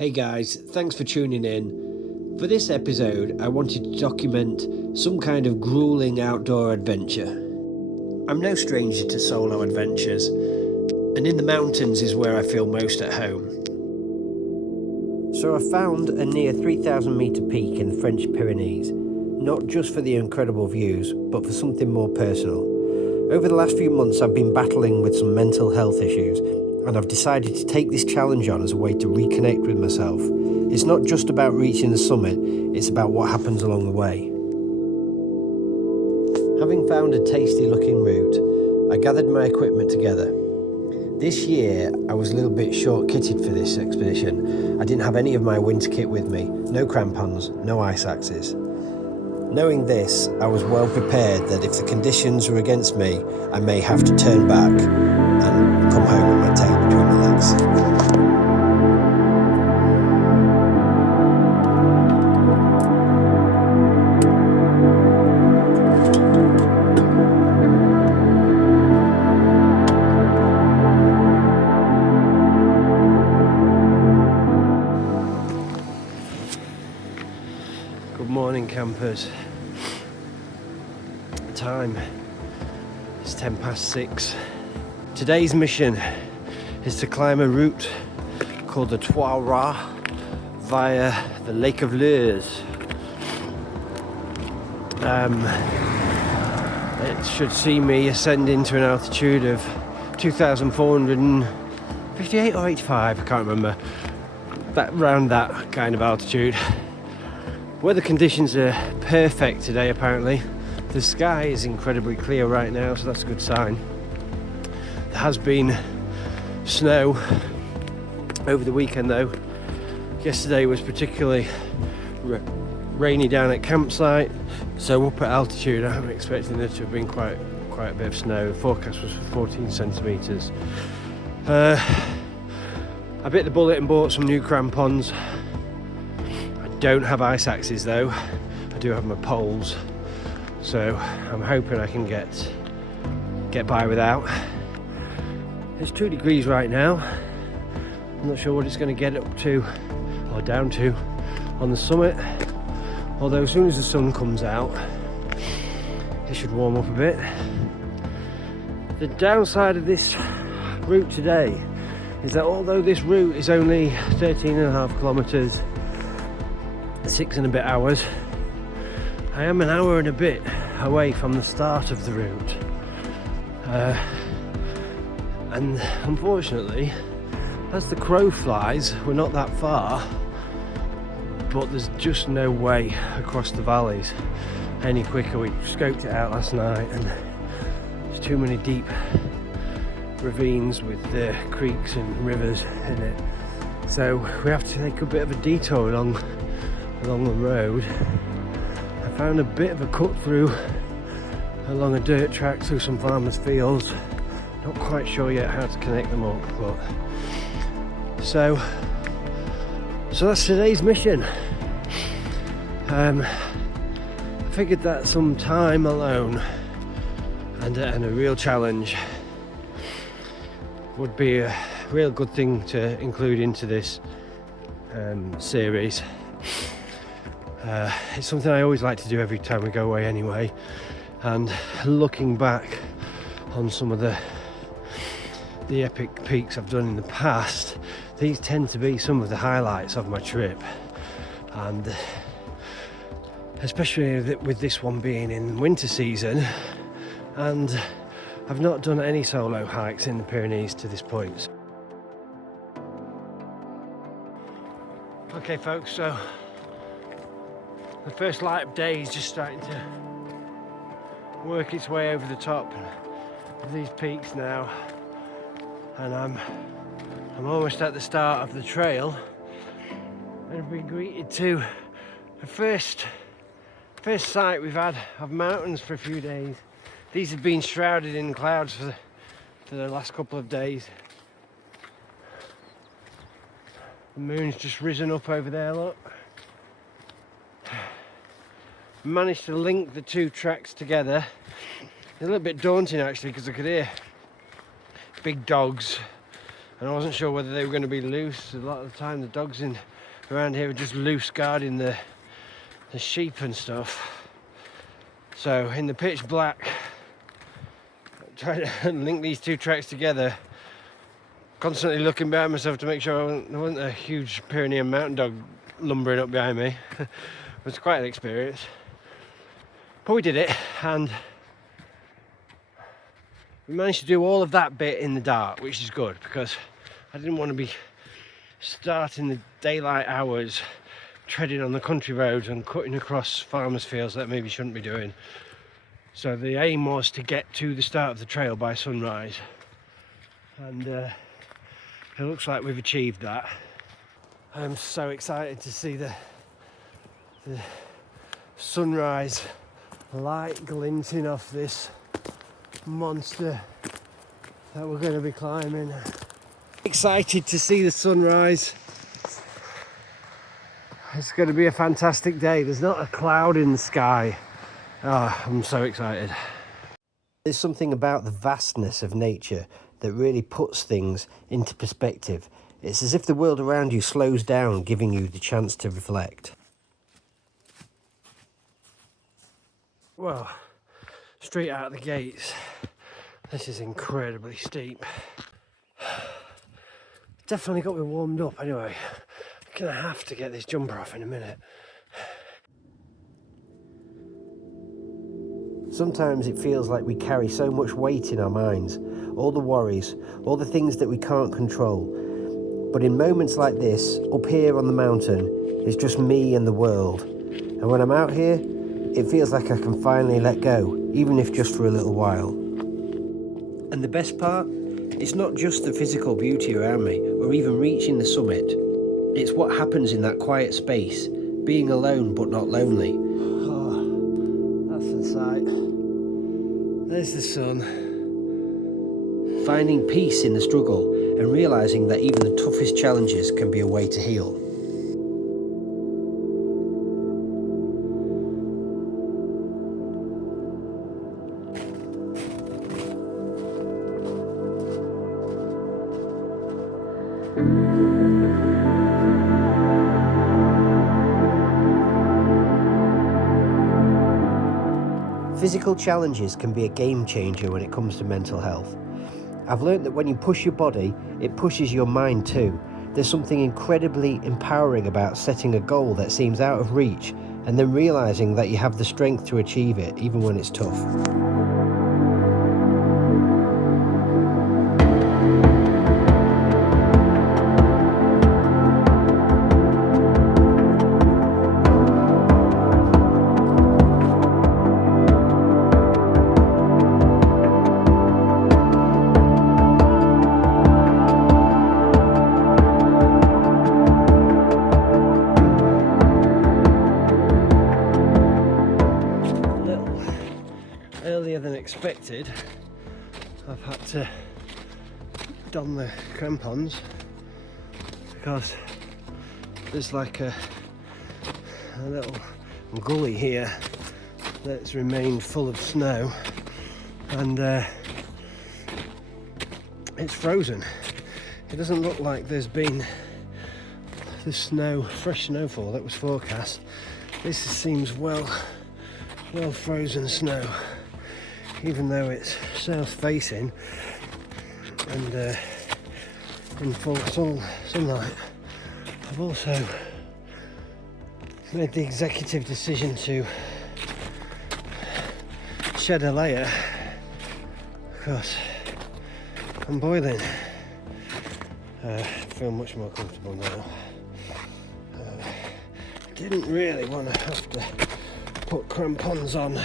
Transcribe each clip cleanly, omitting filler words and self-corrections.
Hey guys, thanks for tuning in. For this episode, I wanted to document some kind of grueling outdoor adventure. I'm no stranger to solo adventures, and in the mountains is where I feel most at home. So I found a near 3,000 metre peak in the French Pyrenees, not just for the incredible views, but for something more personal. Over the last few months I've been battling with some mental health issues, and I've decided to take this challenge on as a way to reconnect with myself. It's not just about reaching the summit, it's about what happens along the way. Having found a tasty looking route, I gathered my equipment together. This year I was a little bit short kitted for this expedition. I didn't have any of my winter kit with me, no crampons, no ice axes. Knowing this, I was well prepared that if the conditions were against me, I may have to turn back and come home with my tail between my legs. Good morning, campers. The time is 6:10. Today's mission is to climb a route called the Trois Rats via the Lake of Lures. It should see me ascending to an altitude of 2,458 or 85, I can't remember. Around that kind of altitude. Weather conditions are perfect today apparently. The sky is incredibly clear right now, so that's a good sign. There has been snow over the weekend though. Yesterday was particularly rainy down at campsite, so up at altitude I'm expecting there to have been quite a bit of snow. The forecast was for 14 centimetres. I bit the bullet and bought some new crampons. I don't have ice axes though. I do have my poles, so I'm hoping I can get by without. It's 2 degrees right now. I'm not sure what it's going to get up to or down to on the summit, although as soon as the sun comes out it should warm up a bit. The downside of this route today is that although this route is only 13.5 kilometres, 6 and a bit hours, I am an hour and a bit away from the start of the route. And unfortunately, as the crow flies, we're not that far, but there's just no way across the valleys any quicker. We scoped it out last night and there's too many deep ravines with creeks and rivers in it. So we have to take a bit of a detour along the road. I found a bit of a cut through along a dirt track through some farmers' fields. Not quite sure yet how to connect them up, but so that's today's mission. I figured that some time alone and a real challenge would be a real good thing to include into this series. It's something I always like to do every time we go away anyway, and looking back on some of the epic peaks I've done in the past, these tend to be some of the highlights of my trip, and especially with this one being in winter season, and I've not done any solo hikes in the Pyrenees to this point. Okay folks, so the first light of day is just starting to work its way over the top of these peaks now, and I'm almost at the start of the trail, and I've been greeted to the first sight we've had of mountains for a few days. These have been shrouded in clouds for the last couple of days. The moon's just risen up over there, look. Managed to link the two tracks together. A little bit daunting actually, because I could hear big dogs and I wasn't sure whether they were going to be loose. A lot of the time the dogs around here are just loose guarding the sheep and stuff. So in the pitch black, trying to link these two tracks together, constantly looking behind myself to make sure there wasn't a huge Pyrenean mountain dog lumbering up behind me. It was quite an experience. But we did it, and we managed to do all of that bit in the dark, which is good, because I didn't want to be starting the daylight hours treading on the country roads and cutting across farmers' fields that maybe shouldn't be doing. So the aim was to get to the start of the trail by sunrise, and it looks like we've achieved that. I'm so excited to see the sunrise light glinting off this monster that we're going to be climbing. Excited to see the sunrise. It's going to be a fantastic day. There's not a cloud in the sky. Oh, I'm so excited. There's something about the vastness of nature that really puts things into perspective. It's as if the world around you slows down, giving you the chance to reflect. Well, straight out of the gates, this is incredibly steep. Definitely got me warmed up anyway. I'm gonna have to get this jumper off in a minute. Sometimes it feels like we carry so much weight in our minds, all the worries, all the things that we can't control. But in moments like this, up here on the mountain, it's just me and the world. And when I'm out here, it feels like I can finally let go, even if just for a little while. And the best part? It's not just the physical beauty around me, or even reaching the summit. It's what happens in that quiet space, being alone but not lonely. Oh, that's the sight. There's the sun. Finding peace in the struggle, and realising that even the toughest challenges can be a way to heal. Physical challenges can be a game changer when it comes to mental health. I've learned that when you push your body, it pushes your mind too. There's something incredibly empowering about setting a goal that seems out of reach and then realising that you have the strength to achieve it, even when it's tough. Earlier than expected, I've had to don the crampons because there's like a little gully here that's remained full of snow, and it's frozen. It doesn't look like there's been the fresh snowfall that was forecast. This seems well frozen snow, even though it's south facing and in full sunlight. I've also made the executive decision to shed a layer because I'm boiling. I feel much more comfortable now. Didn't really want to have to put crampons on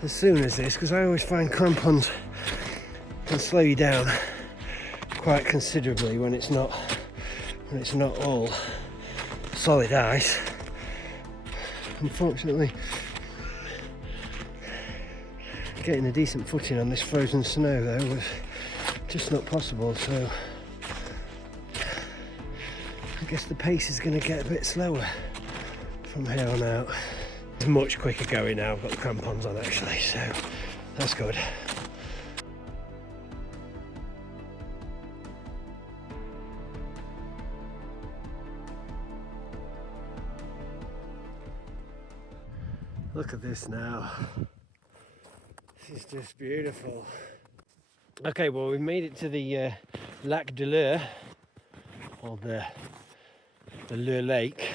as soon as this, because I always find crampons can slow you down quite considerably when it's not all solid ice. Unfortunately, getting a decent footing on this frozen snow though was just not possible, so I guess the pace is going to get a bit slower from here on out. It's much quicker going now. I've got the crampons on actually, so that's good. Look at this now. This is just beautiful. Okay, well, we made it to the Lac de Leur, or the Leur Lake,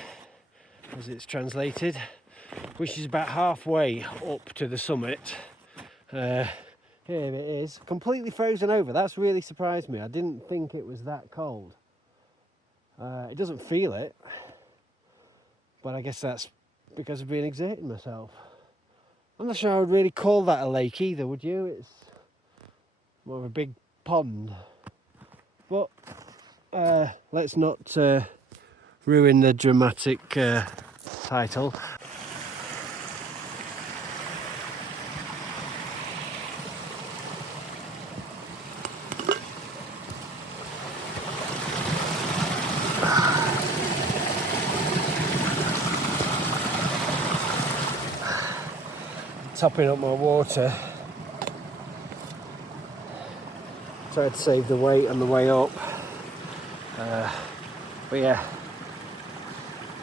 as it's translated, which is about halfway up to the summit. Here it is, completely frozen over. That's really surprised me. I didn't think it was that cold. It doesn't feel it, but I guess that's because I've been exerting myself. I'm not sure I would really call that a lake either, would you? It's more of a big pond. But let's not ruin the dramatic title. Topping up my water. Tried to save the weight on the way up. But yeah,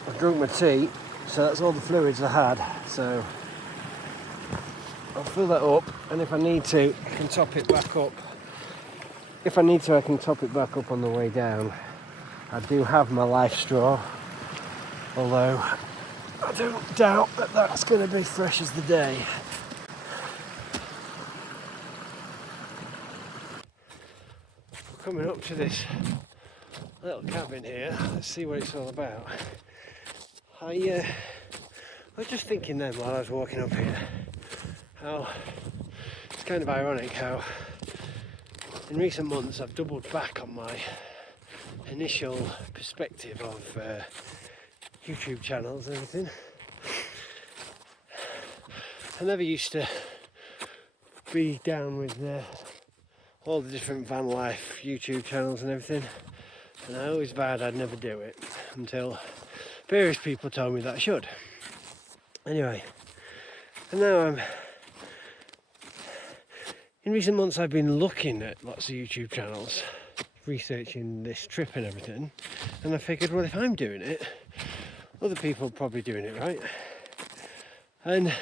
I've drunk my tea, so that's all the fluids I had. So I'll fill that up, and if I need to, I can top it back up. If I need to, I can top it back up on the way down. I do have my life straw, although I don't doubt that that's going to be fresh as the day. Coming up to this little cabin here, let's see what it's all about. I was just thinking then while I was walking up here, how it's kind of ironic how in recent months I've doubled back on my initial perspective of YouTube channels and everything. I never used to be down with all the different van life YouTube channels and everything, and I always vowed I'd never do it until various people told me that I should. Anyway, and now in recent months I've been looking at lots of YouTube channels, researching this trip and everything, and I figured, well, if I'm doing it, other people are probably doing it, right? And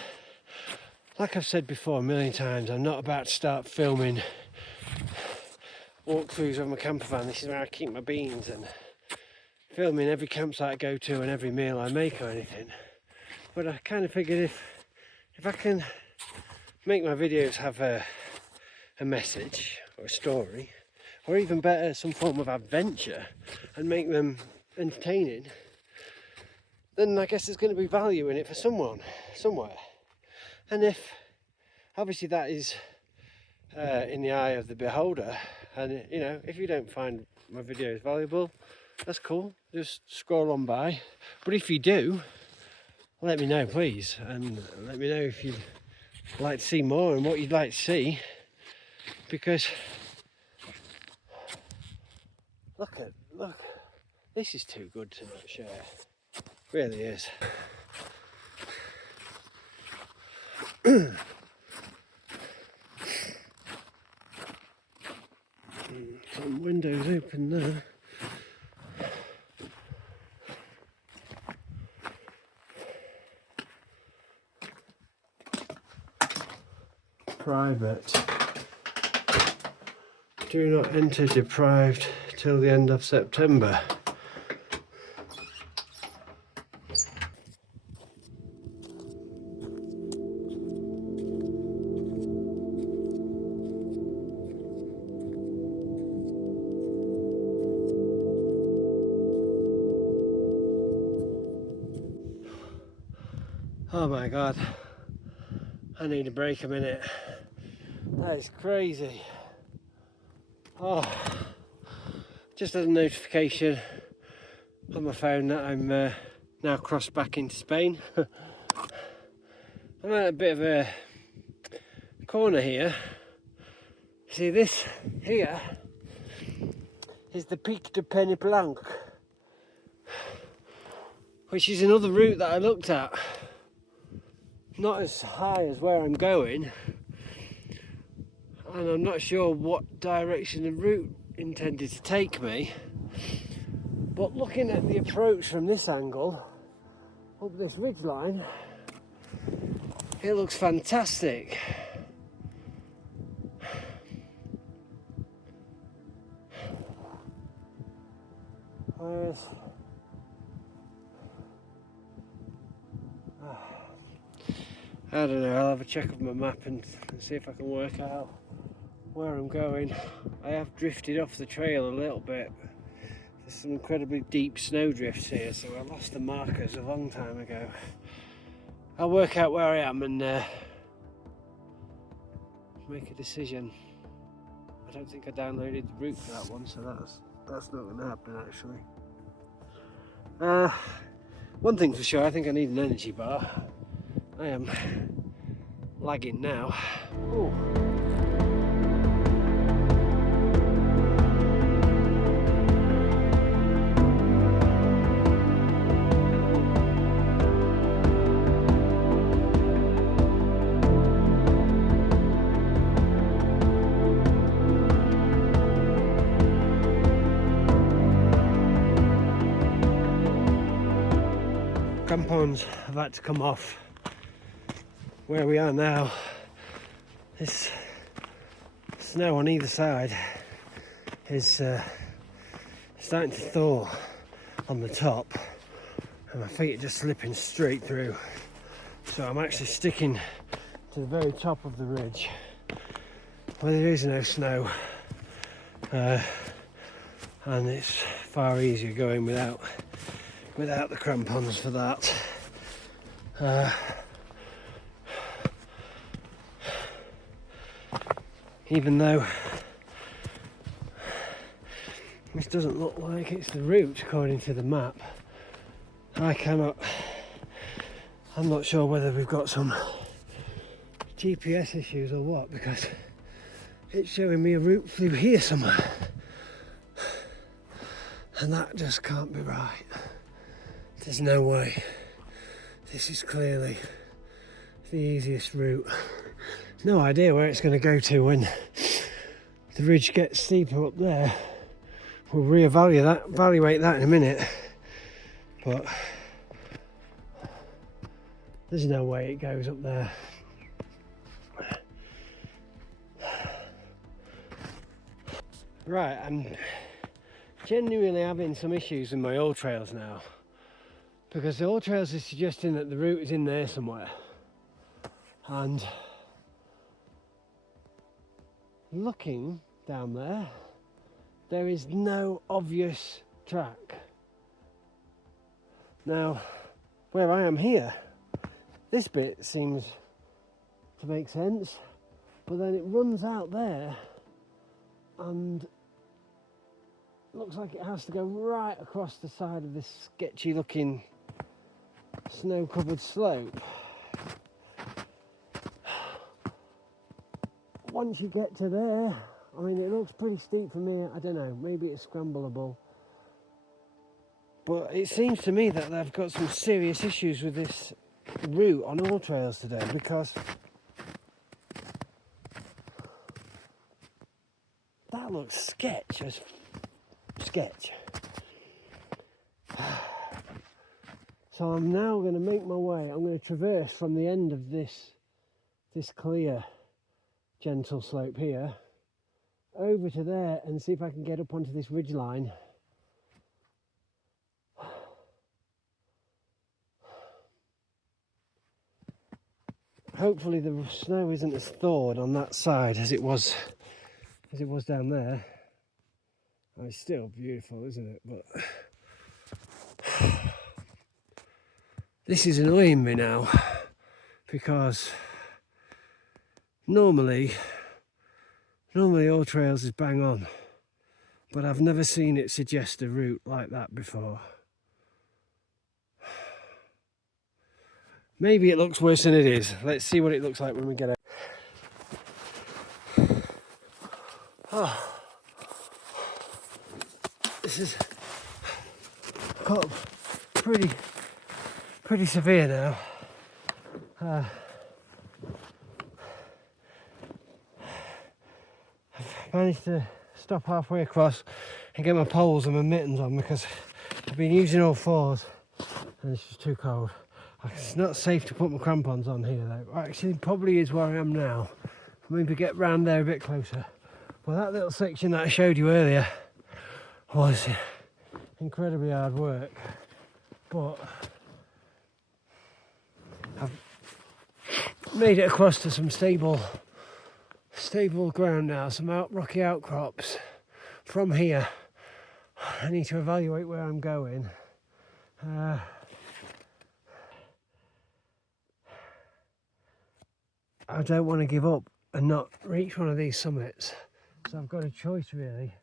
like I've said before a million times, I'm not about to start filming walkthroughs of my camper van. This is where I keep my beans, and filming every campsite I go to and every meal I make or anything. But I kind of figured if I can make my videos have a message or a story, or even better, some form of adventure, and make them entertaining, then I guess there's going to be value in it for someone somewhere. And if obviously that is in the eye of the beholder, and you know, if you don't find my videos valuable, that's cool, just scroll on by. But if you do, let me know, please, and let me know if you'd like to see more and what you'd like to see, because look, this is too good to not share. It really is. Some windows open there. Private. Do not enter deprived till the end of September. Oh my god, I need a break a minute. That is crazy. Oh, just had a notification on my phone that I'm now crossed back into Spain. I'm at a bit of a corner here. See, this here is the Pic de Peniblanc, which is another route that I looked at. Not as high as where I'm going, and I'm not sure what direction the route intended to take me, but looking at the approach from this angle up this ridgeline, It looks fantastic. Whereas I don't know, I'll have a check of my map and see if I can work out where I'm going. I have drifted off the trail a little bit. There's some incredibly deep snow drifts here, so I lost the markers a long time ago. I'll work out where I am and make a decision. I don't think I downloaded the route for that one, so that's not going to happen actually. One thing for sure, I think I need an energy bar. I am lagging now. Ooh. Crampons have had to come off. Where we are now, this snow on either side is starting to thaw on the top, and my feet are just slipping straight through. So I'm actually sticking to the very top of the ridge where there is no snow, and it's far easier going without the crampons for that. Even though this doesn't look like it's the route according to the map, I'm not sure whether we've got some GPS issues or what, because it's showing me a route through here somewhere, and that just can't be right. There's no way. This is clearly the easiest route. No idea where it's going to go to when the ridge gets steeper up there. We'll evaluate that in a minute, but there's no way it goes up there. Right, I'm genuinely having some issues with my old trails now, because the old trails is suggesting that the route is in there somewhere, and looking down there is no obvious track. Now, where I am here, this bit seems to make sense, but then it runs out there and looks like it has to go right across the side of this sketchy looking snow-covered slope. Once you get to there, I mean, it looks pretty steep from here. I don't know, maybe it's scrambleable, but it seems to me that they've got some serious issues with this route on all trails today, because that looks sketch as sketch. So I'm now going to make my way. I'm going to traverse from the end of this clear gentle slope here over to there and see if I can get up onto this ridge line. Hopefully the snow isn't as thawed on that side as it was down there. Oh, it's still beautiful, isn't it? But this is annoying me now, because normally all trails is bang on, but I've never seen it suggest a route like that before. Maybe it looks worse than it is. Let's see what it looks like when we get out. Oh, this is got pretty severe now. I've managed to stop halfway across and get my poles and my mittens on, because I've been using all fours and it's just too cold. It's not safe to put my crampons on here though. Actually, probably is where I am now. Maybe get round there a bit closer. Well, that little section that I showed you earlier was incredibly hard work, but I've made it across to some stable ground now, some rocky outcrops. From here, I need to evaluate where I'm going. I don't want to give up and not reach one of these summits, so I've got a choice really.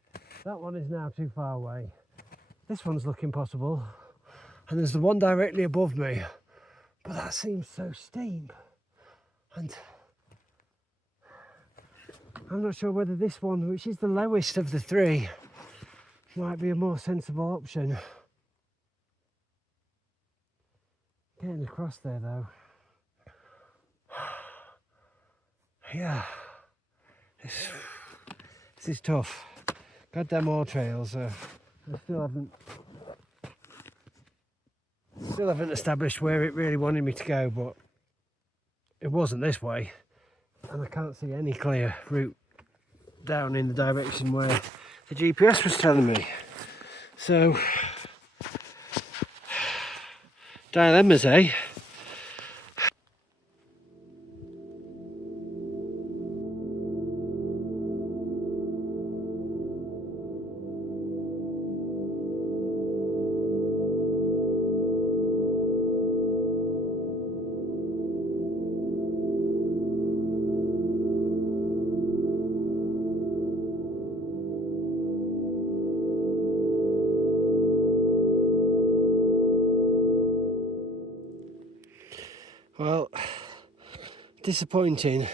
That one is now too far away. This one's looking possible, and there's the one directly above me, but that seems so steep, and I'm not sure whether this one, which is the lowest of the three, might be a more sensible option. Getting across there though. Yeah, this is tough. Goddamn all trails. I still haven't established where it really wanted me to go, but it wasn't this way, and I can't see any clear route down in the direction where the GPS was telling me. So, dilemmas, eh? Well, disappointing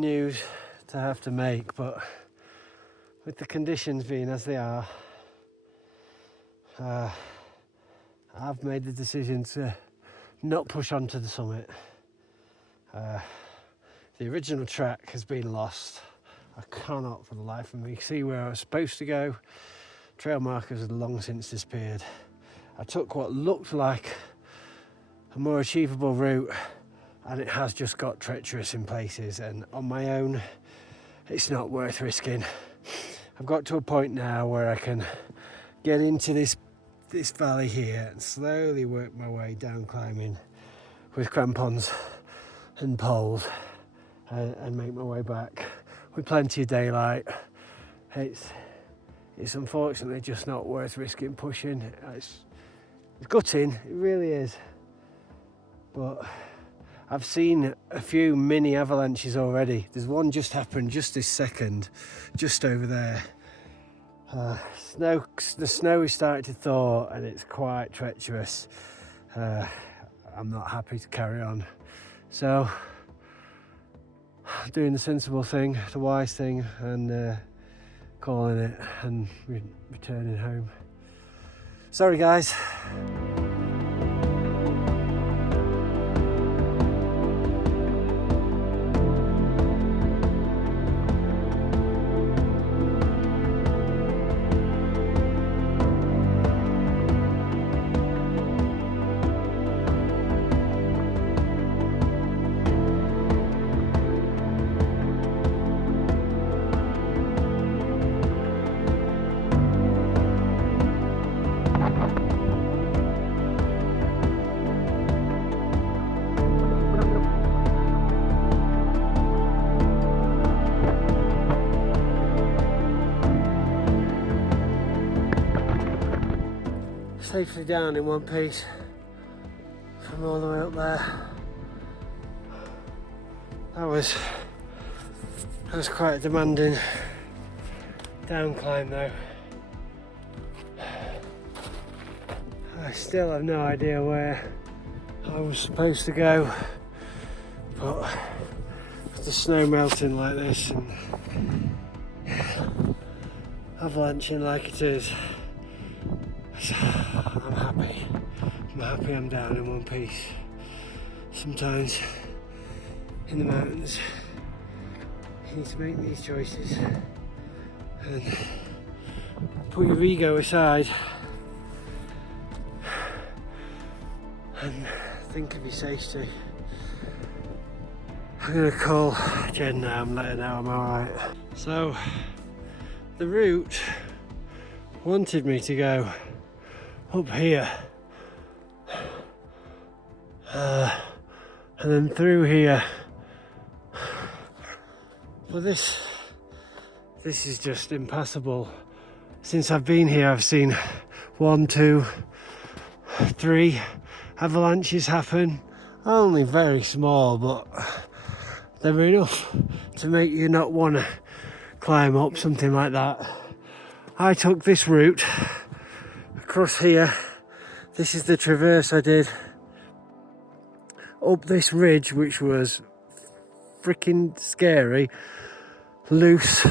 news to have to make, but with the conditions being as they are, I've made the decision to not push on to the summit. The original track has been lost. I cannot for the life of me see where I was supposed to go. Trail markers have long since disappeared. I took what looked like a more achievable route, and it has just got treacherous in places, and on my own it's not worth risking. I've got to a point now where I can get into this valley here and slowly work my way down climbing with crampons and poles, and make my way back with plenty of daylight. It's unfortunately just not worth risking pushing. It's gutting, it really is. But I've seen a few mini avalanches already. There's one just happened just this second, just over there. The snow is starting to thaw and it's quite treacherous. I'm not happy to carry on. So I'm doing the sensible thing, the wise thing, and calling it and returning home. Sorry guys. Safely down in one piece from all the way up there. That was quite a demanding down climb though. I still have no idea where I was supposed to go, but with the snow melting like this and avalanching like it is, I'm happy I'm down in one piece. Sometimes in the mountains you need to make these choices and put your ego aside and think of your safety. I'm gonna call Jen now and let her know I'm alright. So the route wanted me to go up here and then through here, but this is just impassable. Since I've been here I've seen 1, 2, 3 avalanches happen, only very small, but they were enough to make you not want to climb up something like that. I took this route across here. This is the traverse I did up this ridge, which was freaking scary, loose,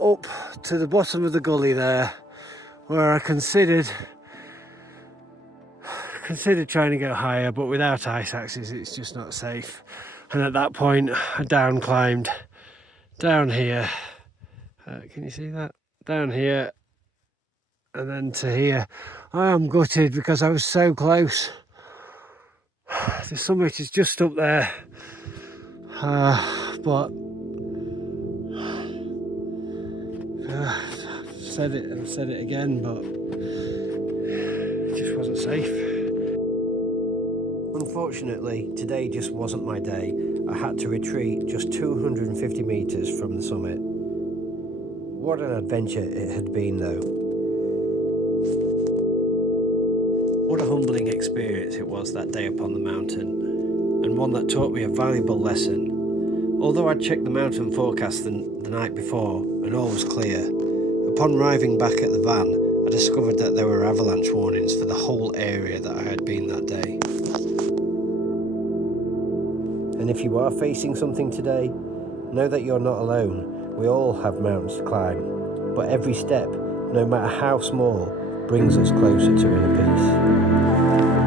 up to the bottom of the gully there, where I considered trying to go higher, but without ice axes it's just not safe. And at that point I down climbed down here, can you see that? Down here and then to here. I am gutted because I was so close. The summit is just up there, but I've said it again, but it just wasn't safe. Unfortunately, today just wasn't my day. I had to retreat just 250 metres from the summit. What an adventure it had been though. What a humbling experience it was that day upon the mountain, and one that taught me a valuable lesson. Although I'd checked the mountain forecast the night before and all was clear, upon arriving back at the van I discovered that there were avalanche warnings for the whole area that I had been that day. And if you are facing something today, know that you're not alone. We all have mountains to climb, but every step, no matter how small, brings us closer to inner peace.